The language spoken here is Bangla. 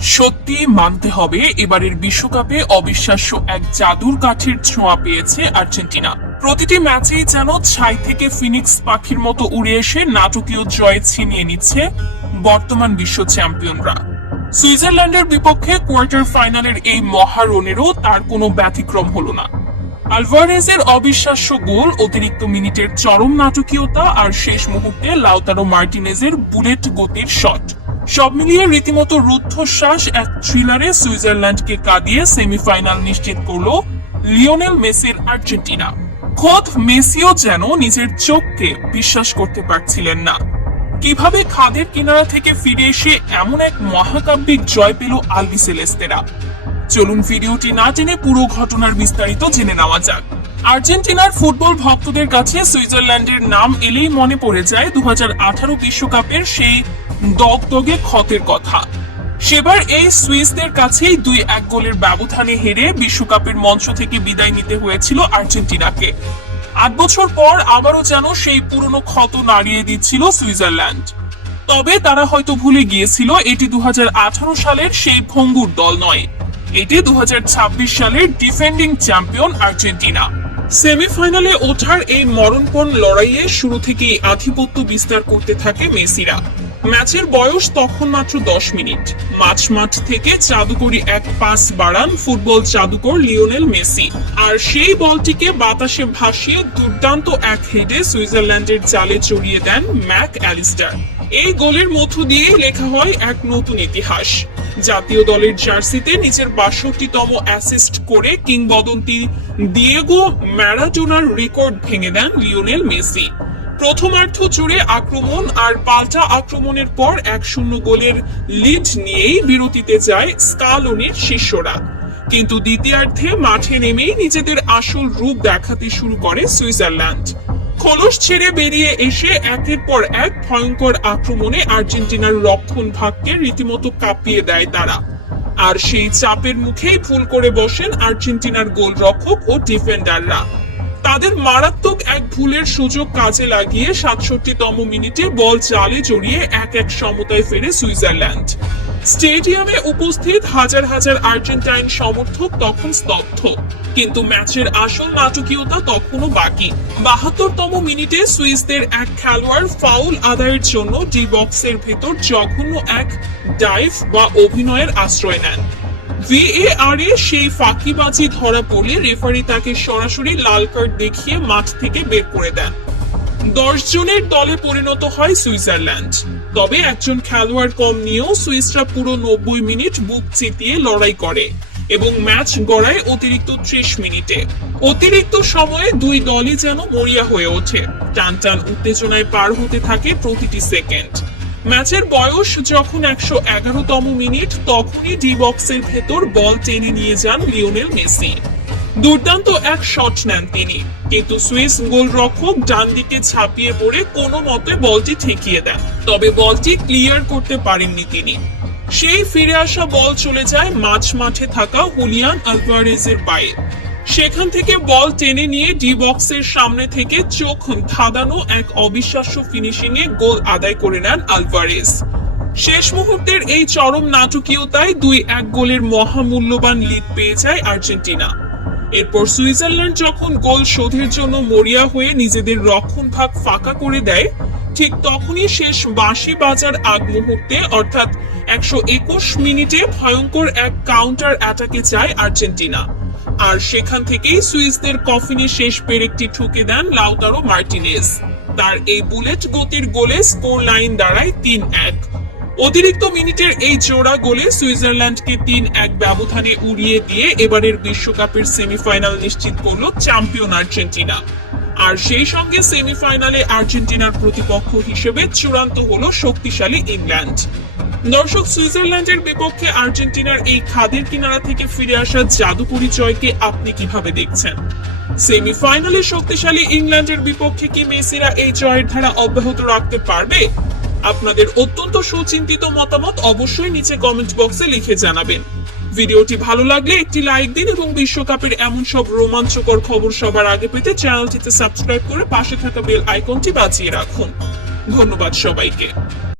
সত্যি মানতে হবে, এবারের বিশ্বকাপে অবিশ্বাস্য এক জাদুর কাঠির ছোঁয়া পেয়েছে আর্জেন্টিনা। প্রতিটি ম্যাচেই যেন ছাই থেকে ফিনিক্স পাখির মতো উড়ে এসে নাটকীয় জয় ছিনিয়ে নিচ্ছে বর্তমান বিশ্ব চ্যাম্পিয়নরা। সুইজারল্যান্ডের বিপক্ষে কোয়ার্টার ফাইনালের এই মহারণেরও তার কোনো ব্যতিক্রম হলো না। আলভারেজের অবিশ্বাস্য গোল, অতিরিক্ত মিনিটের চরম নাটকীয়তা আর শেষ মুহূর্তে লাউতারো মার্টিনেজের বুলেট গতির শট, সব মিলিয়ে রীতিমতো রুদ্ধশ্বাস এক থ্রিলারে সুইজারল্যান্ডকে কাঁদিয়ে সেমিফাইনাল নিশ্চিত করল লিওনেল মেসির আর্জেন্টিনা। খোদ মেসিও যেন নিজের চোখকে বিশ্বাস করতে পারছিলেন না। কিভাবে খাদের কিনারা থেকে ফিরে এসে এমন এক মহাকাব্যিক জয় পেল আলবিসেলেস্তেরা। চলুন ভিডিওটি না টেনে পুরো ঘটনার বিস্তারিত জেনে নেওয়া যাক। আর্জেন্টিনার ফুটবল ভক্তদের কাছে সুইজারল্যান্ডের নাম এলেই মনে পড়ে যায় 2018 বিশ্বকাপের সেই দগদগে ক্ষতের কথা। সেবার এই সুইসদের কাছেই 2-1 গোলের ব্যবধানে হেরে বিশ্বকাপের মঞ্চ থেকে বিদায় নিতে হয়েছিল আর্জেন্টিনাকে। 8 বছর পর আবারও যেন সেই পুরনো ক্ষত নাড়িয়ে দিচ্ছিল সুইজারল্যান্ড। তবে তারা হয়তো ভুলে গিয়েছিল এটি 2018 সালের সেই ভঙ্গুর দল নয়, এটি 2026 সালের ডিফেন্ডিং চ্যাম্পিয়ন আর্জেন্টিনা। সেমিফাইনালে ওঠার এই মরণপণ লড়াইয়ে শুরু থেকেই আধিপত্য বিস্তার করতে থাকে মেসিরা। ম্যাচের বয়স তখন মাত্র 10 মিনিট। মাঠ থেকে জাদুকরী এক পাস বাড়ান ফুটবল জাদুকর লিওনেল মেসি, আর সেই বলটিকে বাতাসে ভাসিয়ে দুর্দান্ত এক হেডে সুইজারল্যান্ডের জালে জড়িয়ে দেন ম্যাক অ্যালিস্টার। এই গোলের মধ্য দিয়ে লেখা হয় এক নতুন ইতিহাস। জাতীয় দলের জার্সিতে নিজের 62তম অ্যাসিস্ট করে কিংবদন্তি দিয়েগো ম্যারাডোনার রেকর্ড ভেঙে দেন লিওনেল মেসি। প্রথমার্ধ জুড়ে আক্রমণ আর পাল্টা আক্রমণের পর 1-0 গোলের লিড নিয়েই বিরতিতে যায় স্কালোনির শিষ্যরা। কিন্তু দ্বিতীয়ার্ধে মাঠে নেমেই নিজেদের আসল রূপ দেখাতে শুরু করে সুইজারল্যান্ড। খোলস ছেড়ে বেরিয়ে এসে একের পর এক ভয়ঙ্কর আক্রমণে আর্জেন্টিনার রক্ষণ ভাগকে রীতিমতো কাঁপিয়ে দেয় তারা। আর সেই চাপের মুখেই ভুল করে বসেন আর্জেন্টিনার গোলরক্ষক ও ডিফেন্ডাররা। তাদের মারাত্মক এক ভুলের সুযোগ কাজে লাগিয়ে 67তম মিনিটে বল জালে জড়িয়ে 1-1 সমতায় ফেরে সুইজারল্যান্ড। স্টেডিয়ামে উপস্থিত হাজার হাজার আর্জেন্টাইন সমর্থক তখন স্তব্ধ, কিন্তু ম্যাচের আসল নাটকীয়তা তখনও বাকি। 72তম মিনিটে সুইসদের এক খেলোয়াড় ফাউল আদায়ের জন্য ডি বক্সের ভেতর জঘন্য এক ডাইভ বা অভিনয়ের আশ্রয় নেন। VAR এ সেই ফাঁকিবাজি ধরা পড়লে রেফারি তাকে সরাসরি লাল কার্ড দেখিয়ে মাঠ থেকে বের করে দেন। 10 জনের দলে পরিণত হয় সুইজারল্যান্ড। তবে একজন খেলোয়াড় কম নিয়েও সুইসরা পুরো 90 মিনিট বুক চিতিয়ে লড়াই করে এবং ম্যাচ গড়ায় অতিরিক্ত 30 মিনিটে। অতিরিক্ত সময়ে দুই দলই যেন মরিয়া হয়ে ওঠে। টানটান উত্তেজনায় পার হতে থাকে প্রতিটি সেকেন্ড। ম্যাচের বয়স যখন 111তম মিনিট, তখনই ডি বক্সের ভেতর বল টেনে নিয়ে যান লিওনেল মেসি। দুর্দান্ত এক শট নেন তিনি, কিন্তু সুইস গোলরক্ষক ডান দিকে ঝাঁপিয়ে পড়ে কোনো মতে বলটি ঠেকিয়ে দেন। তবে বলটি ক্লিয়ার করতে পারেননি তিনি। সেই ফিরে আসা বল চলে যায় মাঠে থাকা হুলিয়ান আলভারেজের পায়ে। সেখান থেকে বল টেনে নিয়ে ডি বক্সের সামনে থেকে চোখ ধাঁধানো এক অবিশ্বাস্য ফিনিশিং এ গোল আদায় করে নেন আলভারেজ। শেষ মুহূর্তের এই চরম নাটকীয়তায় 2-1 গোলের মহামূল্যবান লিড পেয়ে যায় আর্জেন্টিনা। এরপর সুইজারল্যান্ড যখন গোল শোধের জন্য মরিয়া হয়ে নিজেদের রক্ষণ ভাগ ফাঁকা করে দেয়, ঠিক তখনই শেষ বাঁশি বাজার আগ মুহূর্তে অর্থাৎ 121 মিনিটে ভয়ঙ্কর এক কাউন্টার অ্যাটাকে যায় আর্জেন্টিনা। আর সেখান থেকেই সুইসদের কফিনে শেষ পেরেকটি ঠুকে দেন লাউতারো মার্টিনেজ। তার এই বুলেট গতির গোলে স্কোর লাইন দাঁড়ায় 3-1। অতিরিক্ত মিনিটের এই জোড়া গোলে সুইজারল্যান্ডকে 3-1 ব্যবধানে উড়িয়ে দিয়ে এবারের বিশ্বকাপের সেমিফাইনাল নিশ্চিত করল চ্যাম্পিয়ন আর্জেন্টিনা। আর সেই সঙ্গে সেমিফাইনালে আর্জেন্টিনার প্রতিপক্ষ হিসেবে চূড়ান্ত হলো শক্তিশালী ইংল্যান্ড। দর্শক, সুইজারল্যান্ডের বিপক্ষে আর্জেন্টিনার এই খাদের কিনারা থেকে ফিরে আসা জাদুকরী জয়কে আপনি কিভাবে দেখছেন? সেমিফাইনালে শক্তিশালী ইংল্যান্ডের বিপক্ষে কি মেসিরা এই জয়ের ধারা অব্যাহত রাখতে পারবে? আপনাদের অত্যন্ত সুচিন্তিত মতামত অবশ্যই নিচে কমেন্ট বক্সে লিখে জানাবেন। ভিডিওটি ভালো লাগলে একটি লাইক দিন এবং বিশ্বকাপের এমন সব রোমাঞ্চকর খবর সবার আগে পেতে চ্যানেলটিতে সাবস্ক্রাইব করে পাশে থাকা বেল আইকনটি বাজিয়ে রাখুন। ধন্যবাদ সবাইকে।